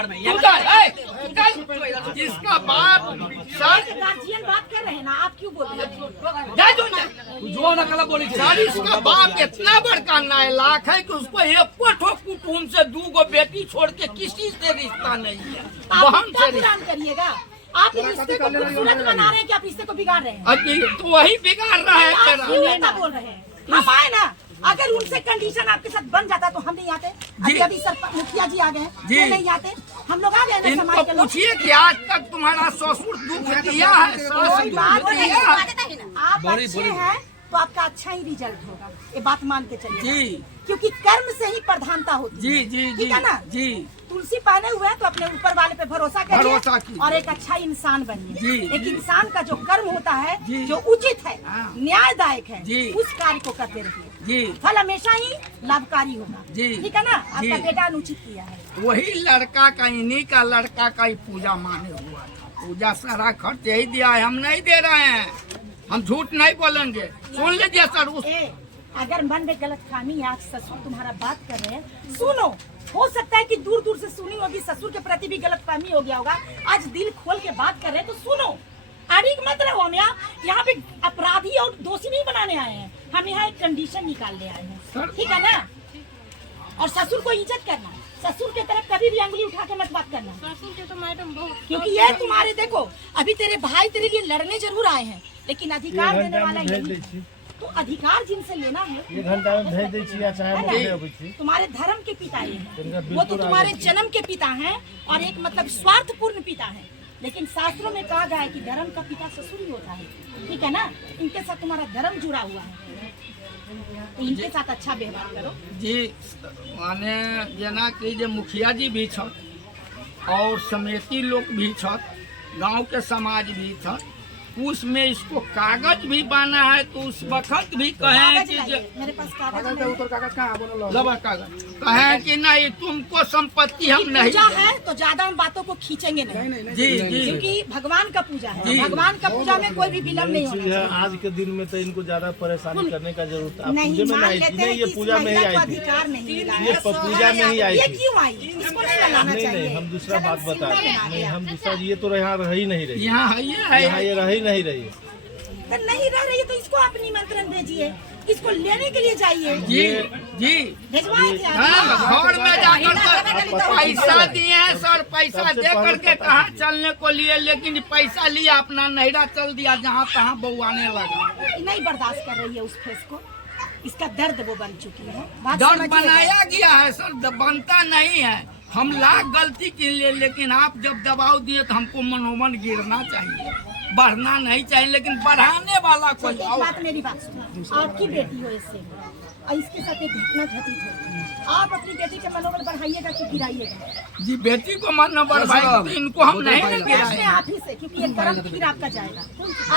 घर में। इसका बाप सर गार्जियन बात कर रहे हैं ना, आप क्यों बोल रहे हैं? जो नकला बोली सर इसका बाप इतना बड़का नालायक है कि उसको एक कुटुंब से 2 बेटी छोड़ के किसी से रिश्ता नहीं है। बहन से पुरान करिएगा, आप रिश्ते को खूबसूरत बना रहे हैं कि आप रिश्ते को बिगाड़ रहे हैं? तो वही बिगाड़ रहा है। आप क्यों ऐसा बोल रहे हैं? हम आए ना, अगर उनसे कंडीशन आपके साथ बन जाता तो हम नहीं आते। अभी सर मुखिया जी आ गए हैं, वो नहीं आते, हम लोग आ गए ना समाज के लोग। पूछिए कि आज तक तुम्हारा ससुर दुख दिया है, सास दुख दिया है। आप अच्छे हैं तो आपका अच्छा ही रिजल्ट होगा, ये बात मान के चलिए जी, क्योंकि कर्म से ही प्रधानता होती है। जी जी ठीक है ना जी। तुलसी पहने हुए हैं तो अपने ऊपर वाले पे भरोसा भरोसा करिए कीजिए। और एक अच्छा इंसान बनिए। जी, एक इंसान का जो कर्म होता है, जी, जो उचित है, हाँ, न्यायदायक है, जी, उस कार्य को करते रहिए जी, फल हमेशा ही लाभकारी होगा। जी, ठीक है ना? आपका जी। बेटा अनुचित किया है, वही लड़का का, इन्हीं का लड़का का ही पूजा माने हुआ था। पूजा सारा खर्च यही दिया है, हम नहीं दे रहे हैं, हम झूठ नहीं बोलेंगे। सुन लीजिए सर, अगर मन में गलत खामी है, आज ससुर तुम्हारा बात कर रहे हैं, सुनो। हो सकता है कि दूर दूर से सुनी होगी, ससुर के प्रति भी गलत फहमी हो गया होगा। आज दिल खोल के बात कर रहे हैं तो सुनो, अड़िग मत रहो। हम यहाँ पे अपराधी और दोषी नहीं बनाने आए हैं, हम यहाँ एक कंडीशन निकालने आए हैं। ठीक है ना? और ससुर को इज्जत करना, ससुर के तरफ कभी भी अंगुली उठा के मत बात करना। ससुर के तो मैडम बहुत, क्योंकि ये तुम्हारे, देखो अभी तेरे भाई तेरे लिए लड़ने जरूर आए हैं, लेकिन अधिकार देने वाला यही। तो अधिकार जिनसे लेना है, 1 घंटा में भेज दीजिए, चाहे तुम्हारे धर्म के पिता ये हैं, वो तो तुम्हारे जन्म के पिता हैं और एक मतलब स्वार्थपूर्ण पिता हैं। लेकिन शास्त्रों में कहा गया है कि धर्म का पिता ससुर ही होता है। ठीक है ना? इनके साथ तुम्हारा धर्म जुड़ा हुआ है, तो इनके साथ अच्छा व्यवहार करो। जी माने जना कि जे मुखिया जी भी छ और समिति लोग भी छ, गांव के समाज भी था, उसमें इसको कागज भी बना है। तो उस वक्त भी कहें कि मेरे पास कागज लबा कागज कहें कि नहीं तुमको संपत्ति हम नहीं पूजा है तो ज्यादा हम बातों को खींचेंगे नहीं। जी जी, क्योंकि भगवान का पूजा है, भगवान का पूजा में कोई भी विलम्ब नहीं होना चाहिए। आज के दिन में तो इनको ज्यादा परेशानी करने का जरूरत नहीं, मान लेते हैं ये कि पूजा में ही आई थी, अधिकार नहीं मिला है, ये पूजा में ही आई ये थी। क्यों आई? इसको नहीं लगाना नहीं चाहिए। नहीं, हम दूसरा बात बता रहे हैं। नहीं, हम दूसरा, ये तो यहाँ रह ही नहीं रही, यहाँ यहाँ ये रह ही नहीं रही है। तो नहीं रह रही है तो इसको आप निमंत्रण भेजिए, इसको लेने के लिए जाइए। जी जी, भिजवाए थे हाँ, घर में जाकर पैसा दिए हैं सर, पैसा दे करके कहा चलने को लिए, लेकिन पैसा लिया अपना नैरा चल दिया, जहाँ तहाँ बउआने लगा। नहीं बर्दाश्त कर रही है उस फेस को, इसका दर्द वो बन चुकी है। दर्द बनाया गया है सर, बनता नहीं है। हम लाख गलती की लिए, लेकिन आप जब दबाव दिए तो हमको मनोमन गिरना चाहिए, बढ़ना नहीं चाहिए, लेकिन बढ़ाने वाला कोई। एक बात मेरी बात सुनो, आपकी बेटी हो इससे और इसके साथ एक घटना घटित है, आप अपनी बेटी के मनोबल बढ़ाइएगा कि गिराइएगा? जी बेटी को मन बढ़ाएगा तो इनको हम नहीं गिराएंगे। आप ही से, क्योंकि ये कर्म फिर आपका जाएगा।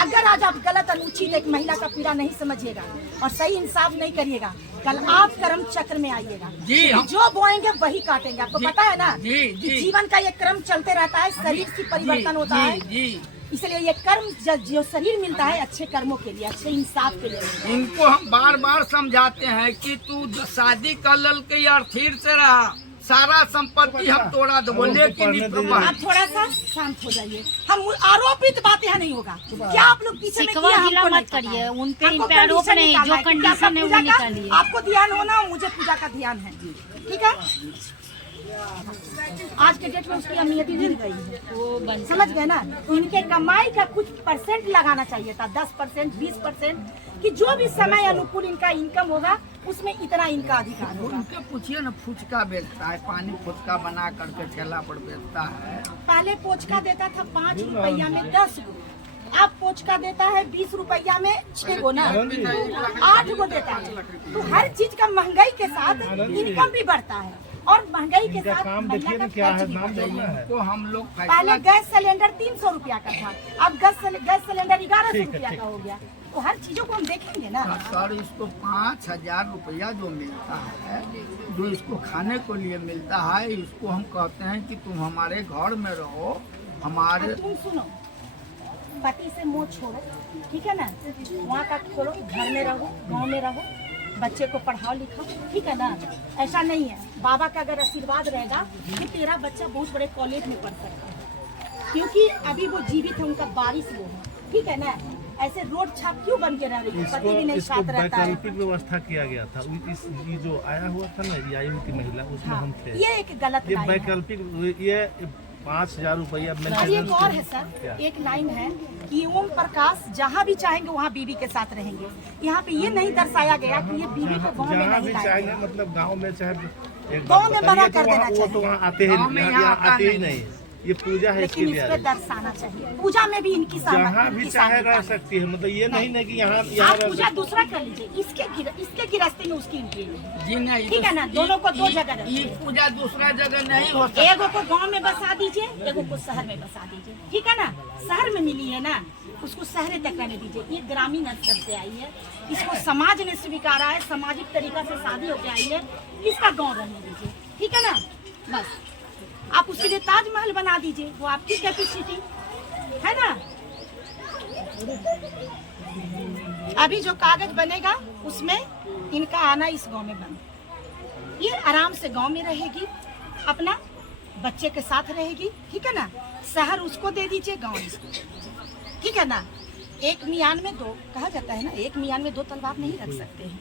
अगर आज आप गलत अनुचित एक महिला का पीड़ा नहीं समझिएगा और सही इंसाफ नहीं करिएगा, कल आप कर्म चक्र में आइएगा। जी, हम जो बोएंगे वही काटेंगे। आपको पता है ना? जी जी, जीवन का ये क्रम चलते रहता है, शरीर की परिवर्तन होता है। जी, इसलिए ये कर्म जो शरीर मिलता है अच्छे कर्मों के लिए, अच्छे इंसाफ के लिए। इनको हम बार बार समझाते हैं कि तू शादी कर लल के यार ठीक से रहा, सारा संपत्ति हम तोड़ा दो, लेकिन आप थोड़ा सा शांत हो जाइए। हम आरोपित बात यहाँ नहीं होगा। क्या आप लोग पीछे में किया हमको मत करिए, उन पे इन पे आरोप नहीं, जो कंडीशन है वो निकालिए। आपको ध्यान होना, मुझे पूजा का ध्यान है। ठीक है? आज के डेट में उसकी अहमियत मिल गई है, वो समझ गए ना? तो इनके कमाई का कुछ परसेंट लगाना चाहिए था, 10%, 20%, कि जो भी समय अनुकूल इनका इनकम होगा उसमें इतना इनका अधिकार होगा। उनके पूछिए ना, फुचका बेचता है, पानी फुचका बना करके ठेला पर बेचता है। पहले पोचका देता था 5 रुपया में 10 गो, अब पोचका देता है 20 रुपया में 6 गो ना, 8 गो देता है। तो हर चीज का महंगाई के साथ इनकम भी बढ़ता है और महंगाई के साथ महिला का खर्च भी बढ़ता है। को हम लोग पहले गैस सिलेंडर 300 रुपया का था, अब गैस सिलेंडर 1100 रुपया का हो गया। तो हर चीजों को हम देखेंगे ना सर। इसको 5000 रुपया जो मिलता है, जो इसको खाने को लिए मिलता है, इसको हम कहते हैं कि तुम हमारे घर में रहो, हमारे। तुम सुनो, पति से मोह छोड़ो, ठीक है ना? वहाँ का छोड़ो, घर में रहो, गाँव में रहो, बच्चे को पढ़ाओ लिखाओ, ठीक है ना। ऐसा नहीं है, बाबा का अगर आशीर्वाद रहेगा कि तेरा बच्चा बहुत बड़े कॉलेज में पढ़ सकता है, क्योंकि अभी वो जीवित है, उनका बारिश वो है, ठीक है ना। ऐसे रोड छाप क्यों बन के रह रही है, पति भी नहीं इसको साथ रहता है। वैकल्पिक व्यवस्था किया गया था। ये जो आया हुआ था ना, ये आई हुई थी महिला, उसमें हम थे। ये एक गलत ये लाइन है। वैकल्पिक, ये 5,000 रुपया और एक और है सर, एक लाइन है कि ओम प्रकाश जहाँ भी चाहेंगे वहाँ बीबी के साथ रहेंगे। यहाँ पे ये नहीं दर्शाया गया कि ये बीबी को गाँव में जहाँ नहीं भी लाएंगे। चाहेंगे, मतलब गांव में चाहे गाँव में मना कर देना वो तो चाहिए, वहाँ आते ही गाँव में यहाँ यहाँ आते ही आता नहीं। ये पूजा है, इसके लेकिन लिए इस आ पे रही है। दर्शाना चाहिए। पूजा में भी इनकी जहाँ भी चाहे रह सकती है, मतलब ये नहीं ना कि यहाँ आप रह पूजा दूसरा कर लीजिए, इसके गिरस्ती में उसकी एंट्री है। जी नहीं, ठीक है ना, दोनों को दो जगह रखिए। ये पूजा दूसरा जगह नहीं हो सकता। एगो को गांव में बसा दीजिए, एगो को शहर में बसा दीजिए, ठीक है ना। शहर में मिली है ना, उसको शहर तक रहने दीजिए। ये ग्रामीण स्तर से आई है, इसको समाज ने स्वीकारा है, सामाजिक तरीका से शादी होकर आई है, इसका गाँव रहने दीजिए, ठीक है ना। बस आप उसके लिए ताजमहल बना दीजिए, वो आपकी कैपेसिटी है ना। अभी जो कागज बनेगा उसमें इनका आना इस गांव में बंद। ये आराम से गांव में रहेगी, अपना बच्चे के साथ रहेगी, ठीक है ना। शहर उसको दे दीजिए, गांव इसको, ठीक है ना। एक मियान में दो, कहा जाता है ना, एक मियान में दो तलवार नहीं रख सकते हैं।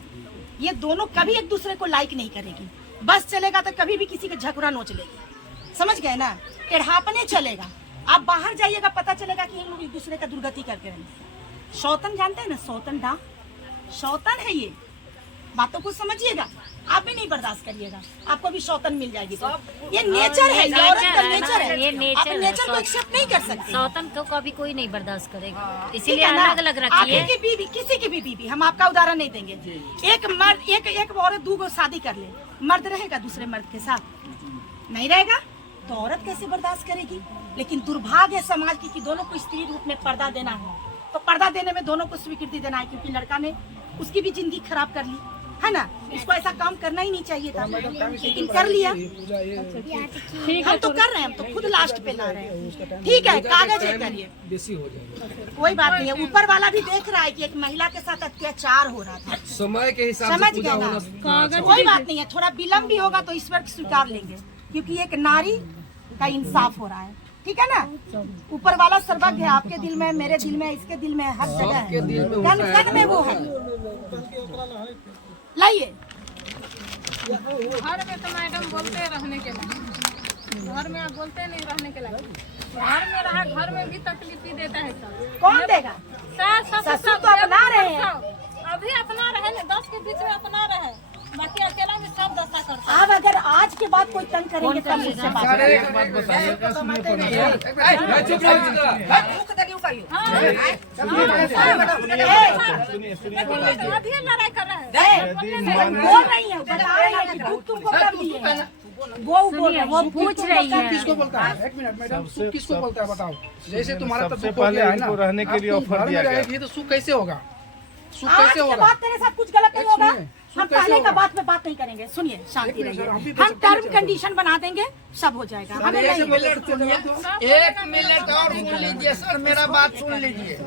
ये दोनों कभी एक दूसरे को लाइक नहीं करेगी। बस चलेगा तो कभी भी किसी के झगड़ा नोच लेगी, समझ गए ना। टेढ़ापने चलेगा, आप बाहर जाइएगा पता चलेगा कि हम लोग एक दूसरे का दुर्गति करके रहेंगे। शौतन जानते हैं ना, शौतन डा शौतन है ये, बातों को समझिएगा। आप भी नहीं बर्दाश्त करिएगा, आपको भी शौतन मिल जाएगी। तो ये नेचर है, ये औरत का नेचर है, ये आप नेचर नेचर को एक्सेप्ट नहीं कर सकते। सौतन को कभी कोई नहीं बर्दाश्त करेगा, ठीक इसीलिए है ना? अलग अलग रखिए। आपकी बीवी, किसी की भी बीवी, हम आपका उदाहरण नहीं देंगे। एक मर्द, एक औरत दो को शादी कर ले, मर्द रहेगा दूसरे मर्द के साथ? नहीं रहेगा, तो औरत कैसे बर्दाश्त करेगी। लेकिन दुर्भाग्य है समाज की कि दोनों को स्त्री रूप में पर्दा देना है, तो पर्दा देने में दोनों को स्वीकृति देना है, क्योंकि लड़का ने उसकी भी जिंदगी खराब कर ली है ना। इसको ऐसा काम करना ही नहीं चाहिए था, लेकिन कर लिया। हम तो कर रहे हैं, हम तो खुद लास्ट पे ला रहे हैं, ठीक है। कागज है, करिए, कोई बात नहीं है। ऊपर वाला भी देख रहा है कि एक महिला के साथ अत्याचार हो रहा था, समय के हिसाब समझ से गया पूजा ना। होना। कोई बात नहीं है, थोड़ा विलम्ब भी होगा तो ईश्वर स्वीकार लेंगे, क्योंकि एक नारी का इंसाफ हो रहा है, ठीक है ना। ऊपर वाला सर्वज्ञ है, आपके दिल में, मेरे दिल में, इसके दिल में, हर जगह है, कण में वो है। लाइए, घर में तो मैडम बोलते रहने के लिए, घर में आप बोलते नहीं रहने के लिए। घर में रहा, घर में भी तकलीफ ही देता है सब। कौन देगा? सास ससुर तो अपना रहे हैं। अभी अपना रहे, 10 के बीच में अपना रहे, बाकी अकेला में सब दशा करता है। आप अगर आज के बाद कोई तंग करेंगे तब मुझसे बात करेंगे। एक बात अभी लड़ाई कर रहे हैं। बोल रही है, बता रही है कि दुख तुमको कब दिए। वो बोल रही है, वो पूछ रही है। किसको बोलता है? एक मिनट मैडम, सुख किसको बोलता है बताओ। जैसे तुम्हारा तो सबसे दुख हो पहले गया है ना, इनको रहने के लिए अब तुम ऑफर घर दिया में गया। रहेगी तो सुख कैसे होगा? सुख आज कैसे के होगा? बाद तेरे साथ कुछ गलत नहीं होगा। सुनिए, हम कैसे पहले का होगा? बात में बात नहीं करेंगे। सुनिए, शांति एक मिनट रहिए, सर, हम भी हम देख सकते टर्म हैं। कंडीशन बना देंगे, सब हो जाएगा। हमें एक नहीं मिनट सुनिए, एक मिनट और सुन लीजिए सर, मेरा बात सुन लीजिए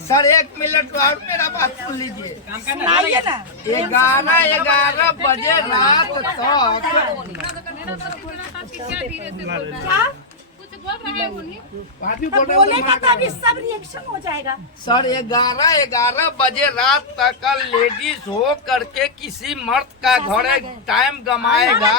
सर, 1 मिनट और मेरा बात सुन लीजिए। सुनाइए ना। 11 बजे रात तक क्या धीरे से बोल रहे हैं? क्या कुछ बोल रहे हैं उन्हीं। आदमी तो बोल रहे हैं बोलेगा तो अभी सब रिएक्शन हो जाएगा। सर 11 बजे रात तक लेडीज हो करके किसी मर्द का घर टाइम गमाएगा,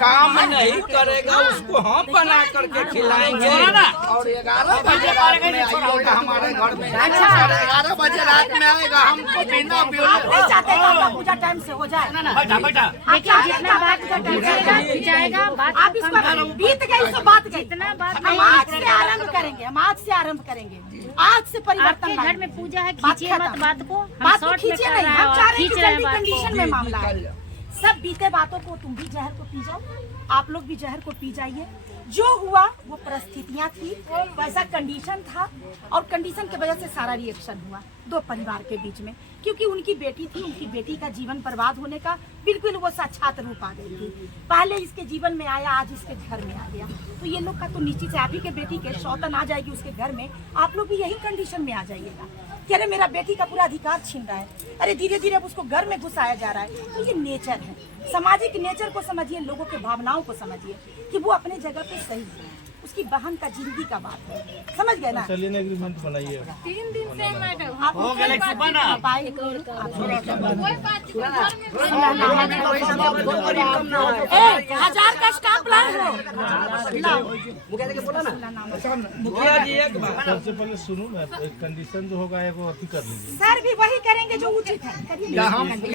काम नहीं करेगा, उसको हम बना करके खिलाएंगे। और 11 बजे रात में आइएगा हमारे घर में। सर 11 बजे रात में आएगा, हमको बिना आप नहीं चाहते कि आपका पूजा टाइम से हो जाए। देखिए जितना बात का टाइम जाएगा, बात आप इसको बीत गई सो बात गई। जितना बात हम आज से आरंभ करेंगे, हम आज से आरंभ करेंगे, आज से परिवर्तन आपके घर लाएंगे। में पूजा है, बात खींचिए मत खत्म। बात को। हम बात को शॉर्ट में खींचे कर नहीं, रहे हैं हम और चाह रहे हैं खींच कि रहे हैं जल्दी बात कंडीशन को। में मामला है। सब बीते बातों को तुम भी जहर को पी जाओ, आप लोग भी जहर को पी जाइए। जो हुआ वो परिस्थितियां थी, वैसा कंडीशन था, और कंडीशन की वजह से सारा रिएक्शन हुआ दो परिवार के बीच में, क्योंकि उनकी बेटी थी, उनकी बेटी का जीवन बर्बाद होने का बिल्कुल वो साक्षात रूप आ गई थी। पहले इसके जीवन में आया, आज इसके घर में आ गया, तो ये लोग का तो निश्चित से आप ही के बेटी के शौतन आ जाएगी उसके घर में, आप लोग भी यही कंडीशन में आ जाइएगा। कि अरे मेरा बेटी का पूरा अधिकार छीन रहा है, अरे धीरे धीरे अब उसको घर में घुसाया जा रहा है। तो ये नेचर है, सामाजिक नेचर को समझिए, लोगों के भावनाओं को समझिए कि वो अपने जगह पे सही है, उसकी बहन का जिंदगी का बात है, समझ गए ना। चलिए ना एग्रीमेंट बनाइए। 3 दिन से मैडम आप हो गया हजार का स्टाफ लाए हो। मुखिया जी एक बात सबसे पहले सुनो ना, एक कंडीशन जो होगा वो अभी कर लीजिए। सर भी वही करेंगे जो उचित है। क्या हम